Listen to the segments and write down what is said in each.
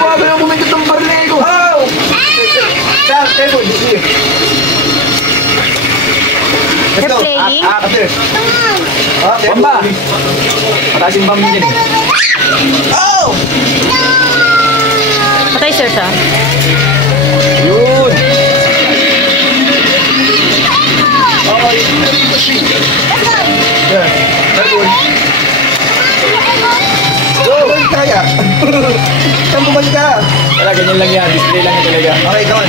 Bago yung bumindot ng barlego. Oh! Sam, careful. Let's go. playing? Up there. Bamba. Mataas yung bamba dyan eh. Oh! Patay sir siya. Yun. Yeah. Careful. Go! Kaya. Saan bumalik ka? Wala, ganyan lang yan. Display lang yan talaga. Okay, go on.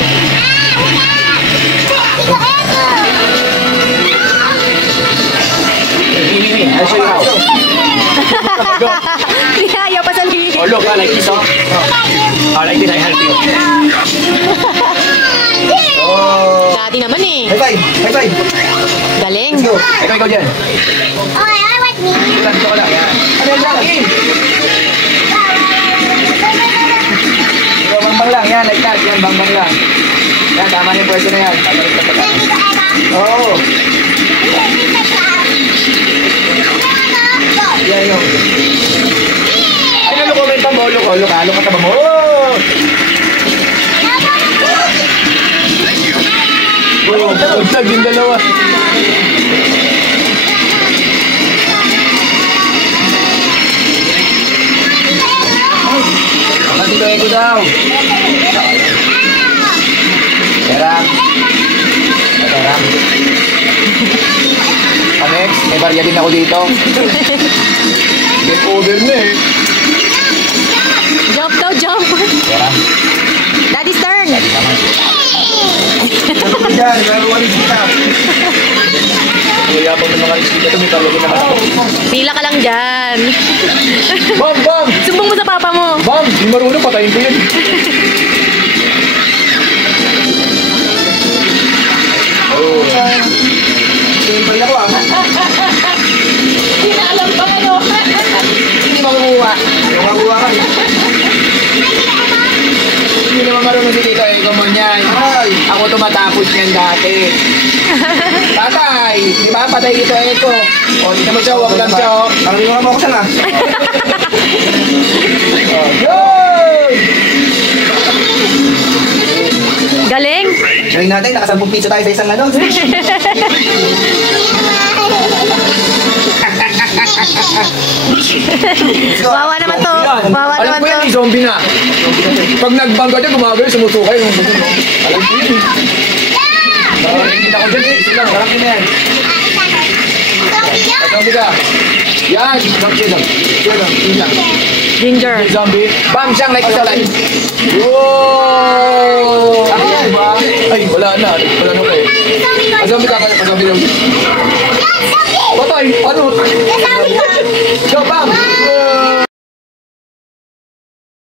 I'll show you how. Go. Ayaw pa sa lihi. Oh, look, like this, oh. Oh, like this, I help you. Oh. Daddy naman eh. High five! High five! Galing. Let's go. Ikaw dyan. Okay, I want me. Ito ko lang, yan. Ano yan lang? In! Ito, bangbang lang. Yan, like that. Yan, bangbang lang. Yan, tama na yung pwesto na yan. Oo. Yan, yun. Ay, nalukomenta mo. Luka ka ba mo? Oh! Oh, tag yung dalawa. Matitoy ko daw. Serang. Next, may barya din ako dito. Game over na eh. Jump daw, jump. Serang. Daddy's turn. Daddy naman. Diyan, naruwan kita. Kaya pang mga riskita ito, may talaga naman ako. Pila ka lang dyan. Bam! Bam! Sumbong mo sa papa mo. Bam! Di marunong, patayin ko yun. Oh. Simple na ko ah. Hindi na alam pa ano. Hindi makukuha. Yung makukuha ka. Hindi naman marunong si Tito Ego mo niyan. Ako tumatapos niyan dati. Patay! Di ba? Patay Tito Ego. O, hindi naman siya. Huwag lang siya. Nakalingan mo ako siya na. Yun! Galing. Galing natin. Nakasampung pizza tayo sa isang ano. Wawa naman to. Wawa Alam naman ko yan, to. zombie na. Pag nagbangga dyan, gumagawin, sumusukay. Alam ko yun. Nakakita ko dyan eh. Sige lang, marami na yan. Zombie ka. Yan. Zombie lang. Yan lang. Ginger. Zombie. Bam! Siyang like isa like. Whoa! Ako yan ba? Ay, wala na. Wala na kayo. Zombie ka. Zombie lang. Patay. Ano?